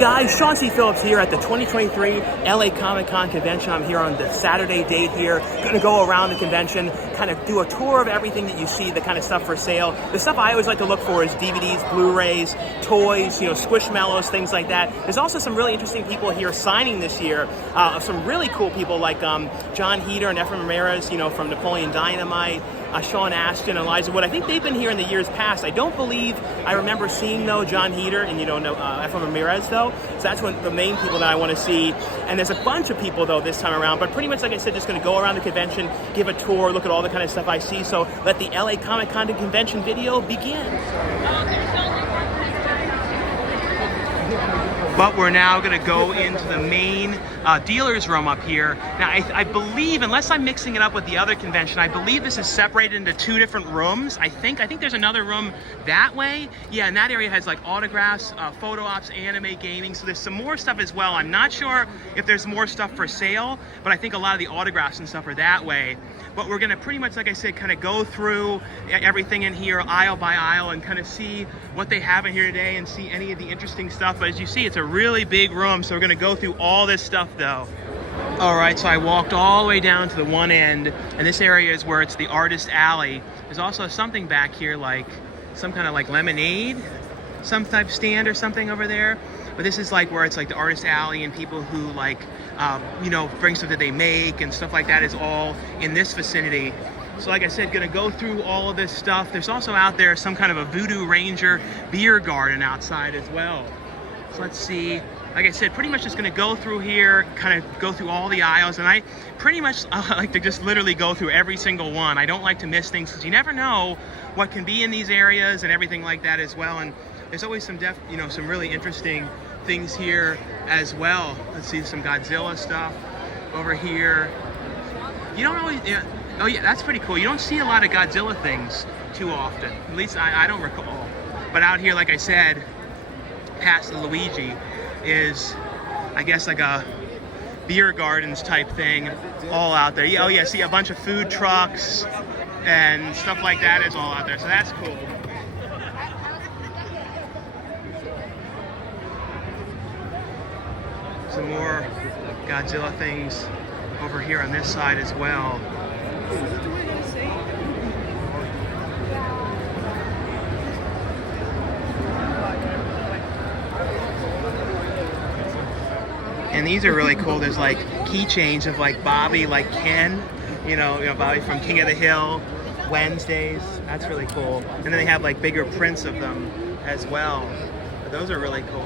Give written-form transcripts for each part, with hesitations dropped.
guys, Sean C. Phillips here at the 2023 LA Comic-Con convention. I'm here on the Saturday date here. Going to go around the convention, kind of do a tour of everything that you see, the kind of stuff for sale. The stuff I always like to look for is DVDs, Blu-rays, toys, you know, Squishmallows, things like that. There's also some really interesting people here signing this year. Some really cool people like John Heder and Ephraim Ramirez, you know, from Napoleon Dynamite. Sean Ashton and Eliza Wood. I think they've been here in the years past. I don't believe I remember seeing, though, John Heder and, you know, Ephraim Ramirez, though. So that's one of the main people that I want to see. And there's a bunch of people, though, this time around. But pretty much, like I said, just going to go around the convention, give a tour, look at all the kind of stuff I see. So let the LA Comic-Con convention video begin. But we're now going to go into the main dealer's room up here. Now, I believe, unless I'm mixing it up with the other convention, I believe this is separated into two different rooms. I think there's another room that way. Yeah, and that area has like autographs, photo ops, anime, gaming. So there's some more stuff as well. I'm not sure if there's more stuff for sale, but I think a lot of the autographs and stuff are that way. But we're going to pretty much, like I said, kind of go through everything in here aisle by aisle and kind of see what they have in here today and see any of the interesting stuff. But as you see, it's a really big room, so we're going to go through all this stuff though. All right, so I walked all the way down to the one end, and this area is where it's the artist alley. There's also something back here like some kind of like lemonade, some type stand or something over there. But this is like where it's like the artist alley, and people who like, you know, bring stuff that they make and stuff like that is all in this vicinity. So like I said, gonna go through all of this stuff. There's also out there some kind of a Voodoo Ranger beer garden outside as well. So let's see. Like I said, pretty much just gonna go through here, kind of go through all the aisles, and I pretty much like to just literally go through every single one. I don't like to miss things because you never know what can be in these areas and everything like that as well. And there's always some some really interesting things here as well. Let's see some Godzilla stuff over here. You don't always, oh yeah, that's pretty cool. You don't see a lot of Godzilla things too often. At least I don't recall. But out here, like I said, past the Luigi is, I guess, like a beer gardens type thing all out there. Oh yeah, see a bunch of food trucks and stuff like that is all out there. So that's cool. Some more Godzilla things over here on this side as well. And these are really cool. There's like keychains of like Bobby, like Ken, you know Bobby from King of the Hill, Wednesdays. That's really cool. And then they have like bigger prints of them as well. But those are really cool.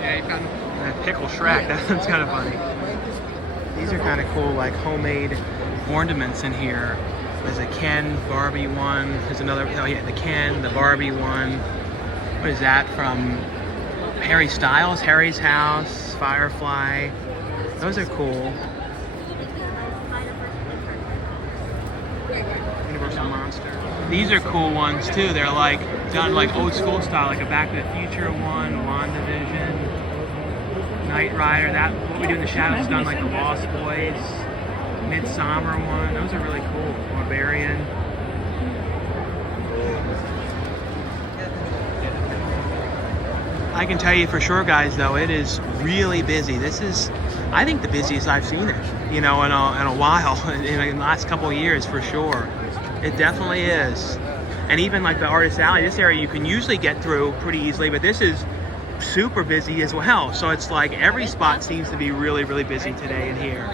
Yeah, you found that Pickle Shrek. That's kind of funny. These are kind of cool, like homemade ornaments in here. There's a Ken, Barbie one. There's another. Oh yeah, the Ken, the Barbie one. What is that from? Harry Styles, Harry's House, Firefly. Those are cool. Universal Monster. These are cool ones too. They're like done like old school style, like a Back to the Future one, WandaVision, Knight Rider. That What We Do in the Shadows is done like the Lost Boys, Midsummer one. Those are really cool. Barbarian. I can tell you for sure, guys, though, it is really busy. This is, I think, the busiest I've seen it, you know, in a while, in the last couple of years, for sure. It definitely is. And even like the Artist Alley, this area you can usually get through pretty easily, but this is super busy as well. So it's like every spot seems to be really, really busy today in here.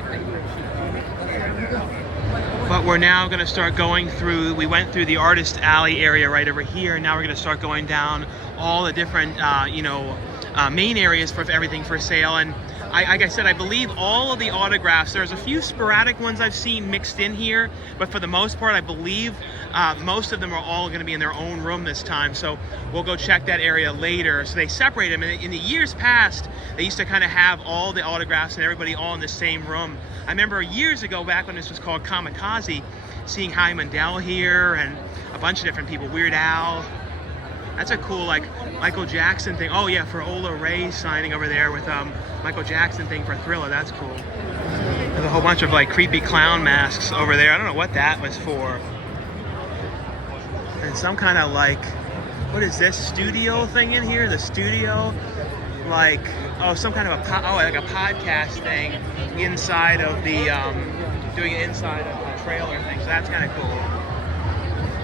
But we're now going to start going through, we went through the Artist Alley area right over here, and now we're going to start going down all the different, main areas for everything for sale. And like I said, I believe all of the autographs, there's a few sporadic ones I've seen mixed in here, but for the most part, I believe most of them are all going to be in their own room this time. So we'll go check that area later. So they separate them. And in the years past, they used to kind of have all the autographs and everybody all in the same room. I remember years ago, back when this was called Kamikaze, seeing Howie Mandel here and a bunch of different people, Weird Al. That's a cool, like, Michael Jackson thing. Oh yeah, for Ola Ray signing over there with Michael Jackson thing for Thriller. That's cool. There's a whole bunch of like creepy clown masks over there. I don't know what that was for. And some kind of like What is this studio thing in here? The studio, like, oh, some kind of like a podcast thing inside of the, doing it inside of the trailer thing. So that's kind of cool.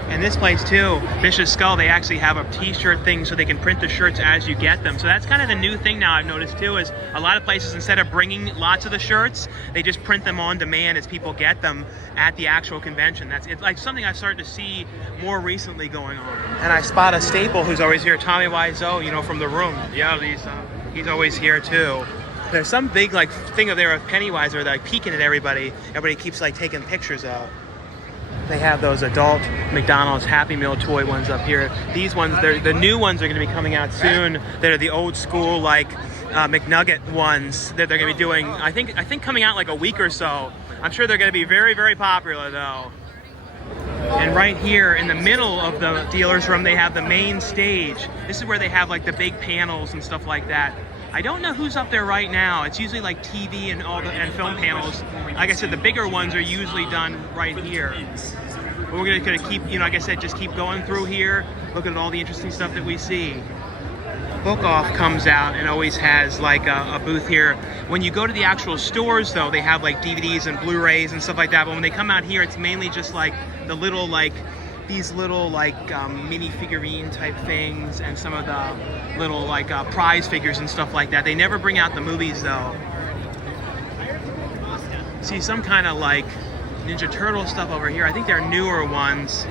And this place too, Vicious Skull, they actually have a t-shirt thing so they can print the shirts as you get them. So that's kind of the new thing now I've noticed too, is a lot of places, instead of bringing lots of the shirts, they just print them on demand as people get them at the actual convention. It's like something I've started to see more recently going on. And I spot a staple who's always here, Tommy Wiseau, you know, from The Room. Yeah, he's always here too. There's some big like thing of there of Pennywise where they're like peeking at everybody. Everybody keeps like taking pictures of. They have those adult McDonald's Happy Meal toy ones up here. These ones, the new ones are going to be coming out soon. They're the old school like McNugget ones that they're going to be doing. I think coming out like a week or so. I'm sure they're going to be very, very popular though. And right here in the middle of the dealer's room, they have the main stage. This is where they have like the big panels and stuff like that. I don't know who's up there right now. It's usually like TV and and film panels. Like I said, the bigger ones are usually done right here. But we're gonna keep, you know, like I said, just keep going through here, look at all the interesting stuff that we see. Book Off comes out and always has like a booth here. When you go to the actual stores though, they have like DVDs and Blu-rays and stuff like that. But when they come out here, it's mainly just like the little like these little like mini figurine type things and some of the little like prize figures and stuff like that. They never bring out the movies though. See some kind of like Ninja Turtle stuff over here. I think they're newer ones.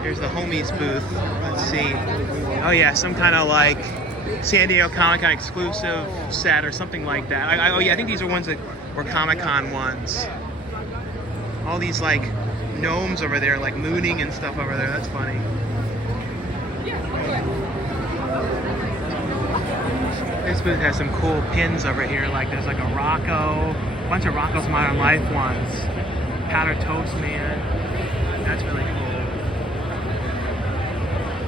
Here's the Homies booth. Let's see. Oh yeah, some kind of like San Diego Comic-Con exclusive set or something like that. Oh yeah, I think these are ones that were Comic-Con ones. All these like gnomes over there, like mooning and stuff over there. That's funny. This booth has some cool pins over here. Like there's like a Rocco, a bunch of Rocco's Modern Life ones. Powder Toast Man. That's really cool.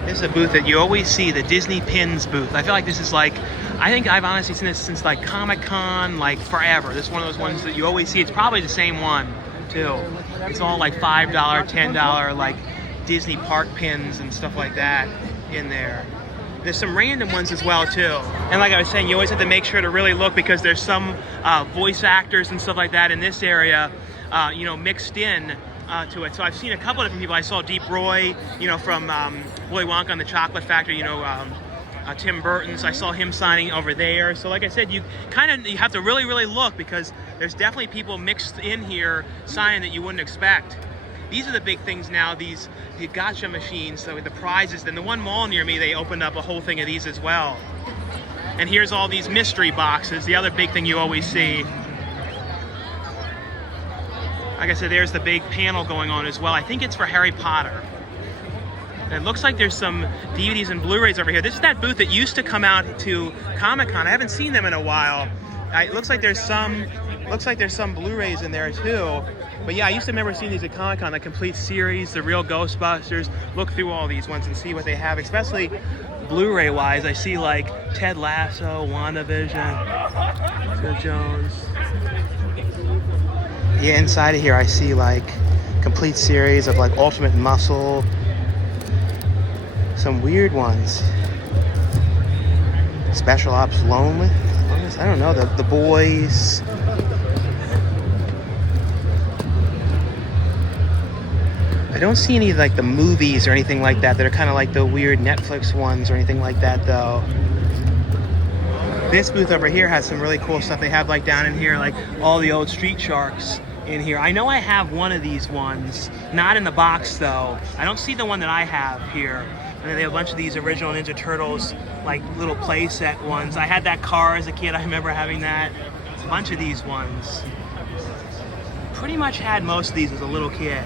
This is a booth that you always see, the Disney Pins booth. I feel like this is like, I think I've honestly seen this since like Comic-Con, like forever. This is one of those ones that you always see. It's probably the same one too. It's all like $5, $10 like Disney park pins and stuff like that in there. There's some random ones as well too. And like I was saying, you always have to make sure to really look because there's some voice actors and stuff like that in this area, you know, mixed in to it. So I've seen a couple of different people. I saw Deep Roy, you know, from Willy Wonka and the Chocolate Factory, you know, Tim Burton's. I saw him signing over there. So like I said, you have to really, really look because there's definitely people mixed in here signing that you wouldn't expect. These are the big things now, the gotcha machines, so the prizes. Then the one mall near me, they opened up a whole thing of these as well. And here's all these mystery boxes, the other big thing you always see. Like I said, there's the big panel going on as well. I think it's for Harry Potter. And it looks like there's some DVDs and Blu-rays over here. This is that booth that used to come out to Comic-Con. I haven't seen them in a while. It looks like there's some Blu-rays in there too. But yeah, I used to remember seeing these at Comic-Con, the complete series, the real Ghostbusters. Look through all these ones and see what they have, especially Blu-ray wise. I see like Ted Lasso, WandaVision, Phil Jones. Yeah, inside of here I see like complete series of like Ultimate Muscle. Some weird ones. Special Ops Lonely. I don't know, the Boys. I don't see any like the movies or anything like that are kind of like the weird Netflix ones or anything like that though. This booth over here has some really cool stuff. They have like down in here like all the old Street Sharks in here. I know I have one of these ones, not in the box though. I don't see the one that I have here. And then they have a bunch of these original Ninja Turtles, like little play set ones. I had that car as a kid. I remember having that. A bunch of these ones. Pretty much had most of these as a little kid.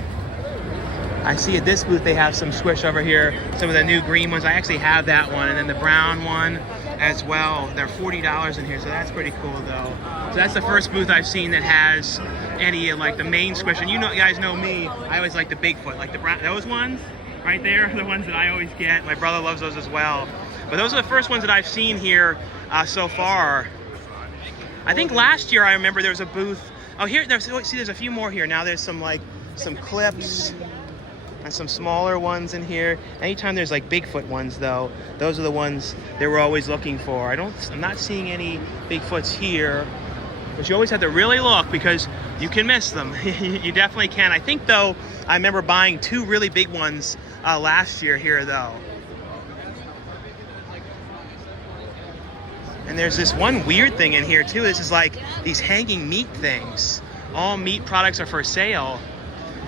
I see at this booth they have some Squish over here. Some of the new green ones. I actually have that one. And then the brown one as well. They're $40 in here, so that's pretty cool though. So that's the first booth I've seen that has any of like the main Squish. And you guys know me, I always like the Bigfoot, like the brown, those ones. Right there are the ones that I always get. My brother loves those as well. But those are the first ones that I've seen here so far. I think last year I remember there was a booth. Oh, here, there's a few more here. Now there's some clips. And some smaller ones in here. Anytime there's like Bigfoot ones though, those are the ones that we're always looking for. I'm not seeing any Bigfoots here, but you always have to really look because you can miss them. You definitely can. I think though, I remember buying 2 really big ones last year here though. And there's this one weird thing in here too. This is like these hanging meat things. All meat products are for sale.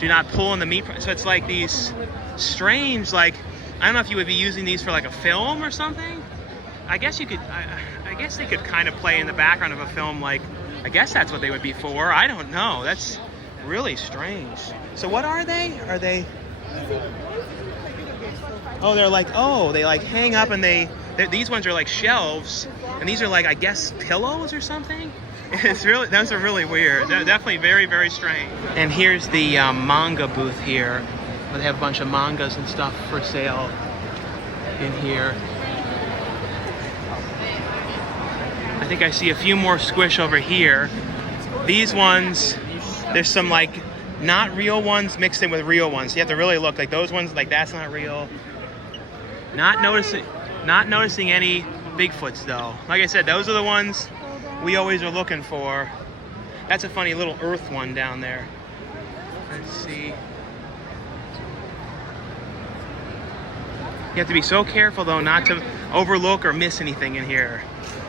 Do not pull in the meat. So it's like these strange, like, I don't know if you would be using these for like a film or something. I guess you could, I guess they could kind of play in the background of a film. Like, I guess that's what they would be for. I don't know. That's really strange. So what are they? Are they? Oh, they're like, oh, they like hang up and these ones are like shelves. And these are like, I guess, pillows or something. It's really, those are really weird. They're definitely very, very strange. And here's the manga booth here, where they have a bunch of mangas and stuff for sale in here. I think I see a few more Squish over here. These ones, there's some like not real ones mixed in with real ones. You have to really look. Like those ones, like that's not real. Not noticing any Bigfoots though. Like I said, those are the ones we always are looking for. That's a funny little earth one down there. Let's see. You have to be so careful though not to overlook or miss anything in here.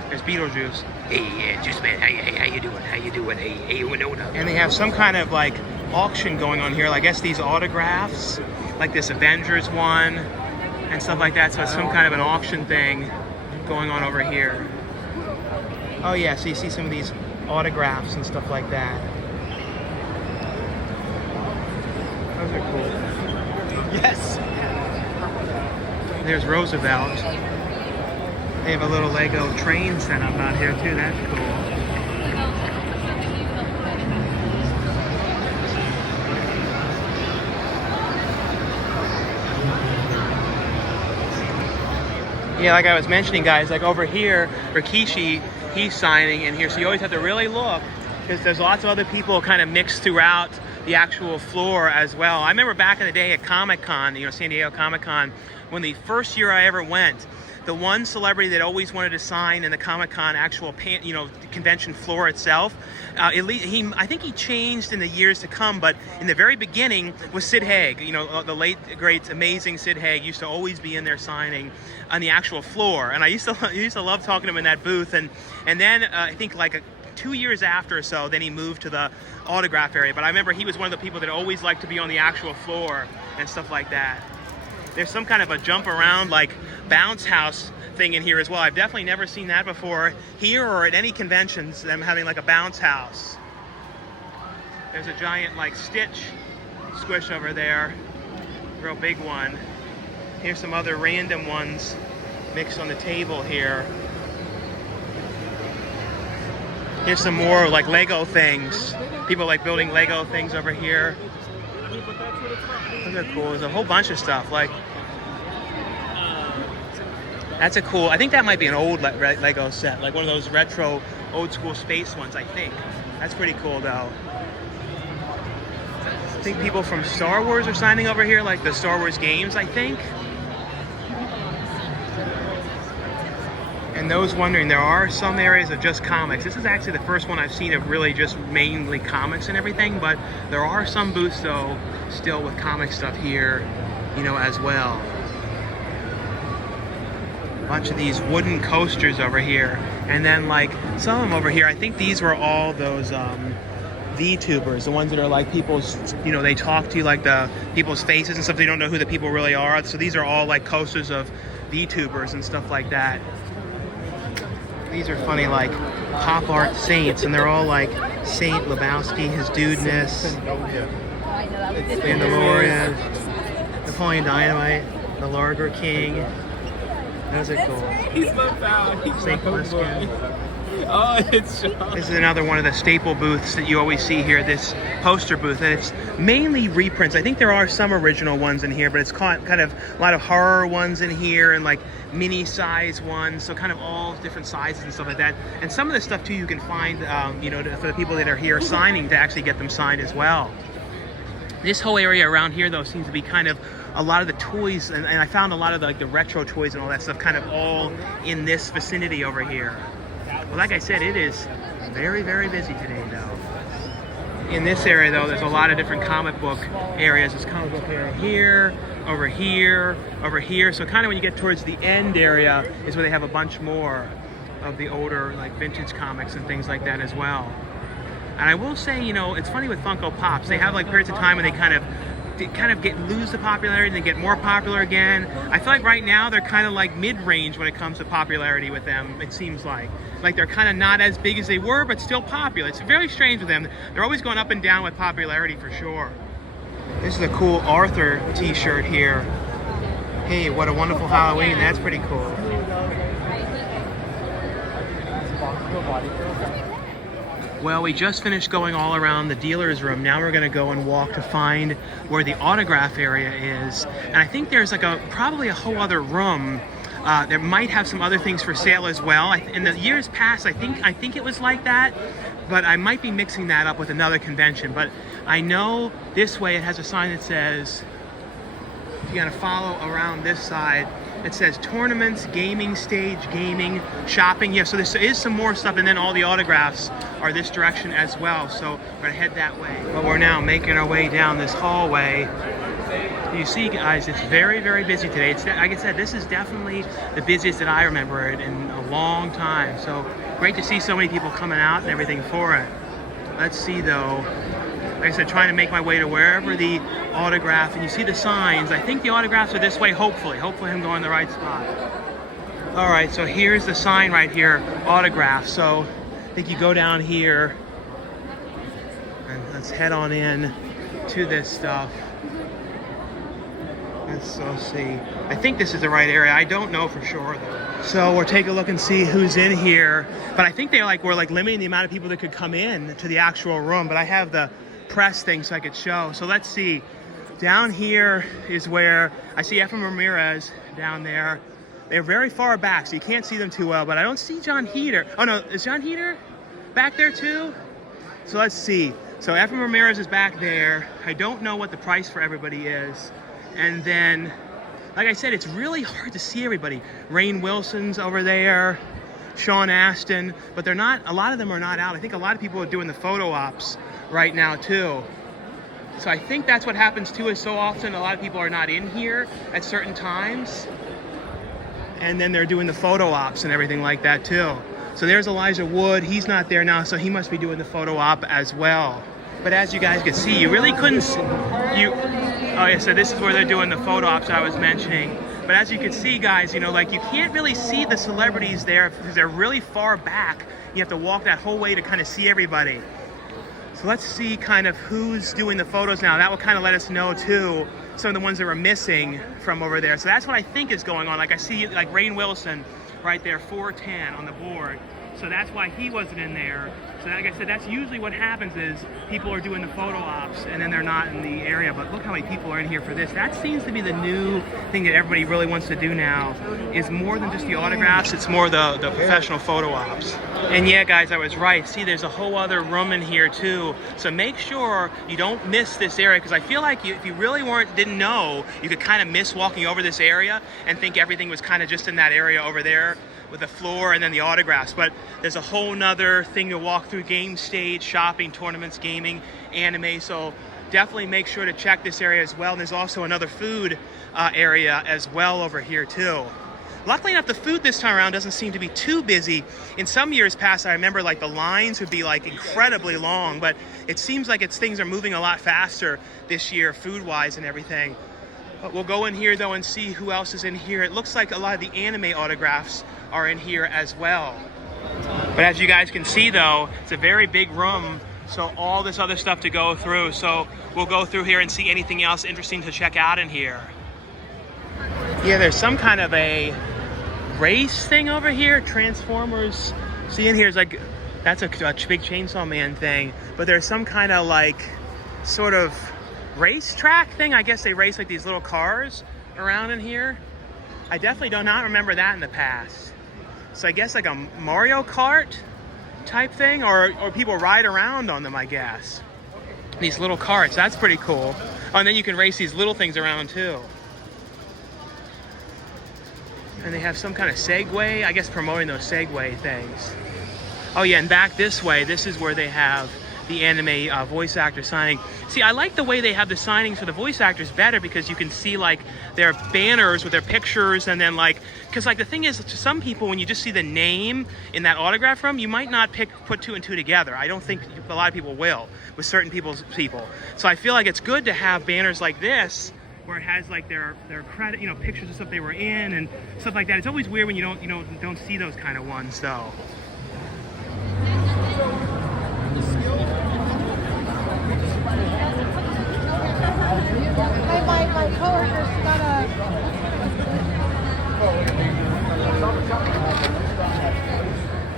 There's Beetlejuice. Hey, just man, how you doing? How you doing? Hey, what up? And they have some kind of like auction going on here. I guess these autographs, like this Avengers one and stuff like that. So it's some kind of an auction thing going on over here. Oh yeah, so you see some of these autographs and stuff like that. Those are cool. Yes! There's Roosevelt. They have a little Lego train set up out here too, that's cool. Yeah, like I was mentioning guys, like over here, Rikishi, he's signing in here, so you always have to really look because there's lots of other people kind of mixed throughout the actual floor as well. I remember back in the day at Comic-Con, San Diego Comic-Con, when the first year I ever went, the one celebrity that always wanted to sign in the Comic-Con actual convention floor itself, I think he changed in the years to come, but in the very beginning was Sid Haig. The late great amazing Sid Haig used to always be in there signing on the actual floor, and I used to love talking to him in that booth. And then I think like 2 years after or so, then he moved to the autograph area. But I remember he was one of the people that always liked to be on the actual floor and stuff like that. There's some kind of a jump around like bounce house thing in here as well. I've definitely never seen that before here or at any conventions, them having like a bounce house. There's a giant like Stitch Squish over there, real big one. Here's some other random ones mixed on the table here. Here's some more like Lego things. People like building Lego things over here. Those are cool. There's a whole bunch of stuff. Like, that's a cool, I think that might be an old Lego set, like one of those retro old school space ones, I think. That's pretty cool though. I think people from Star Wars are signing over here, like the Star Wars games, I think. And those wondering, there are some areas of just comics. This is actually the first one I've seen of really just mainly comics and everything, but there are some booths though still with comic stuff here, as well. A bunch of these wooden coasters over here, and then like some of them over here, I think these were all those VTubers, the ones that are like people's, they talk to you like the people's faces and stuff. They don't know who the people really are, so these are all like coasters of VTubers and stuff like that. These are funny, like pop art saints, and they're all like Saint Lebowski, his dudeness, Mandalorian, Napoleon Dynamite, the Larger King. Those are cool. He's so foul. Saint Bliskin. Oh, it's Sean. This is another one of the staple booths that you always see here, this poster booth, and it's mainly reprints. I think there are some original ones in here, but it's kind of a lot of horror ones in here and like mini size ones, so kind of all different sizes and stuff like that. And some of the stuff too you can find, for the people that are here signing to actually get them signed as well. This whole area around here, though, seems to be kind of a lot of the toys, and I found a lot of the retro toys and all that stuff kind of all in this vicinity over here. Well, like I said, it is very, very busy today, though. In this area, though, there's a lot of different comic book areas. There's comic book area here, over here, over here. So kind of when you get towards the end area is where they have a bunch more of the older, like, vintage comics and things like that as well. And I will say, you know, it's funny with Funko Pops. They have like periods of time when they kind of lose the popularity and they get more popular again. I feel like right now they're kind of like mid-range when it comes to popularity with them, it seems like. Like they're kind of not as big as they were, but still popular. It's very strange with them. They're always going up and down with popularity for sure. This is a cool Arthur t-shirt here. Hey, what a wonderful Halloween. That's pretty cool. Well, we just finished going all around the dealer's room. Now we're going to go and walk to find where the autograph area is. And I think there's like probably a whole other room. There might have some other things for sale as well. In the years past, I think it was like that, but I might be mixing that up with another convention. But I know this way it has a sign that says, if you got to follow around this side, it says tournaments, gaming stage, gaming, shopping. Yeah, so there is some more stuff, and then all the autographs are this direction as well. So we're gonna head that way. But we're now making our way down this hallway. You see, guys, it's very, very busy today. It's, like I said, this is definitely the busiest that I remember it in a long time. So great to see so many people coming out and everything for it. Let's see, though. Like I said, trying to make my way to wherever the autograph, and you see the signs. I think the autographs are this way, hopefully. Hopefully I'm going the right spot. All right, so here's the sign right here, autograph. So I think you go down here, and let's head on in to this stuff. Let's see. I think this is the right area. I don't know for sure, though. So we'll take a look and see who's in here. But I think they were limiting the amount of people that could come in to the actual room. But I have the press thing so I could show. So let's see. Down here is where I see Efraim Ramirez down there. They're very far back, so you can't see them too well. But I don't see John Heater. Oh no, is John Heater back there too? So let's see. So Efraim Ramirez is back there. I don't know what the price for everybody is. And then, like I said, it's really hard to see everybody. Rainn Wilson's over there, Sean Astin, but they're not, a lot of them are not out. I think a lot of people are doing the photo ops right now too. So I think that's what happens too, is so often a lot of people are not in here at certain times. And then they're doing the photo ops and everything like that too. So there's Elijah Wood, he's not there now, so he must be doing the photo op as well. But as you guys can see, you really couldn't see, oh yeah, so this is where they're doing the photo ops I was mentioning. But as you can see, guys, you know, like you can't really see the celebrities there because they're really far back. You have to walk that whole way to kind of see everybody. So let's see kind of who's doing the photos now. That will kind of let us know too, some of the ones that were missing from over there. So that's what I think is going on. Like I see like Rainn Wilson right there, 410 on the board. So that's why he wasn't in there. So like I said, that's usually what happens is people are doing the photo ops and then they're not in the area. But look how many people are in here for this. That seems to be the new thing that everybody really wants to do now, is more than just the autographs. It's more the professional photo ops. And yeah, guys, I was right. See, there's a whole other room in here too. So make sure you don't miss this area, because I feel like if you really didn't know, you could kind of miss walking over this area and think everything was kind of just in that area over there with the floor and then the autographs. But there's a whole nother thing to walk through: game stage, shopping, tournaments, gaming, anime. So definitely make sure to check this area as well. And there's also another food area as well over here too. Luckily enough, the food this time around doesn't seem to be too busy. In some years past, I remember like the lines would be like incredibly long, but it seems like things are moving a lot faster this year, food-wise and everything. But we'll go in here though and see who else is in here. It looks like a lot of the anime autographs are in here as well. But as you guys can see though, it's a very big room, so all this other stuff to go through. So we'll go through here and see anything else interesting to check out in here. Yeah, there's some kind of a race thing over here, Transformers. See in here is like, that's a big Chainsaw Man thing, but there's some kind of like sort of racetrack thing. I guess they race like these little cars around in here. I definitely do not remember that in the past. So I guess like a Mario Kart type thing, or people ride around on them, I guess. These little carts, that's pretty cool. Oh, and then you can race these little things around too. And they have some kind of Segway, I guess promoting those Segway things. Oh yeah, and back this way, this is where they have the anime voice actor signing. See, I like the way they have the signings for the voice actors better because you can see like their banners with their pictures, and then like, because like the thing is, to some people, when you just see the name in that autograph room, you might not put two and two together. I don't think a lot of people will with certain people. So I feel like it's good to have banners like this, where it has like their credit, you know, pictures of stuff they were in and stuff like that. It's always weird when you don't see those kind of ones though. My coworker's got a...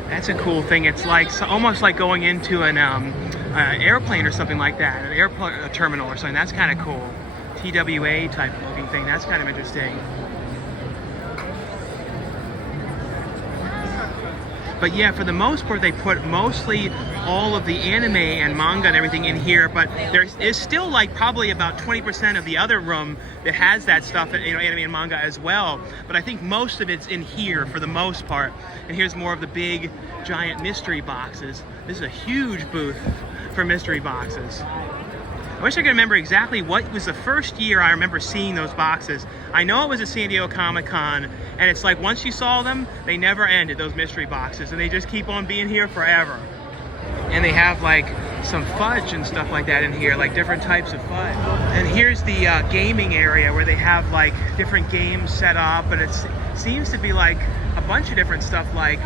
That's a cool thing. It's like almost like going into an airplane or something like that, an airport terminal or something. That's kind of cool. TWA type looking thing. That's kind of interesting. But yeah, for the most part, they put mostly all of the anime and manga and everything in here, but there is still like probably about 20% of the other room that has that stuff, you know, anime and manga as well. But I think most of it's in here for the most part. And here's more of the big, giant mystery boxes. This is a huge booth for mystery boxes. I wish I could remember exactly what was the first year I remember seeing those boxes. I know it was at San Diego Comic-Con, and it's like once you saw them, they never ended, those mystery boxes, and they just keep on being here forever. And they have like some fudge and stuff like that in here, like different types of fudge. And here's the gaming area where they have like different games set up, and it seems to be like a bunch of different stuff, like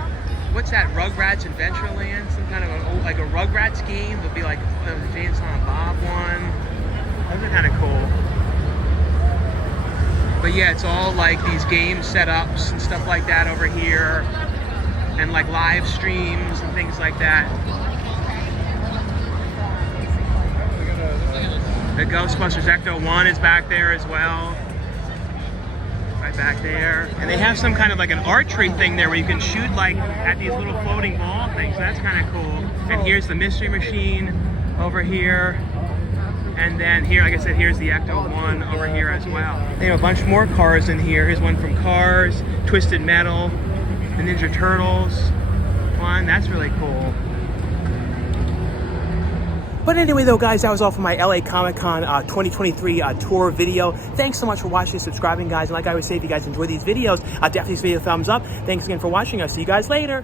what's that, Rugrats Adventureland? Some kind of like a Rugrats game. There'll be like the Jane Silent Bob one. Those are kind of cool. But yeah, it's all like these game setups and stuff like that over here, and like live streams and things like that. The Ghostbusters Ecto 1 is back there as well. Right back there. And they have some kind of like an archery thing there where you can shoot like at these little floating ball things. So that's kind of cool. And here's the mystery machine over here. And then here, like I said, here's the Ecto 1 over here as well. They have a bunch more cars in here. Here's one from Cars, Twisted Metal, the Ninja Turtles one. That's really cool. But anyway though, guys, that was all for my LA Comic-Con 2023 tour video. Thanks so much for watching and subscribing, guys. And like I always say, if you guys enjoy these videos, definitely give me a thumbs up. Thanks again for watching. I'll see you guys later.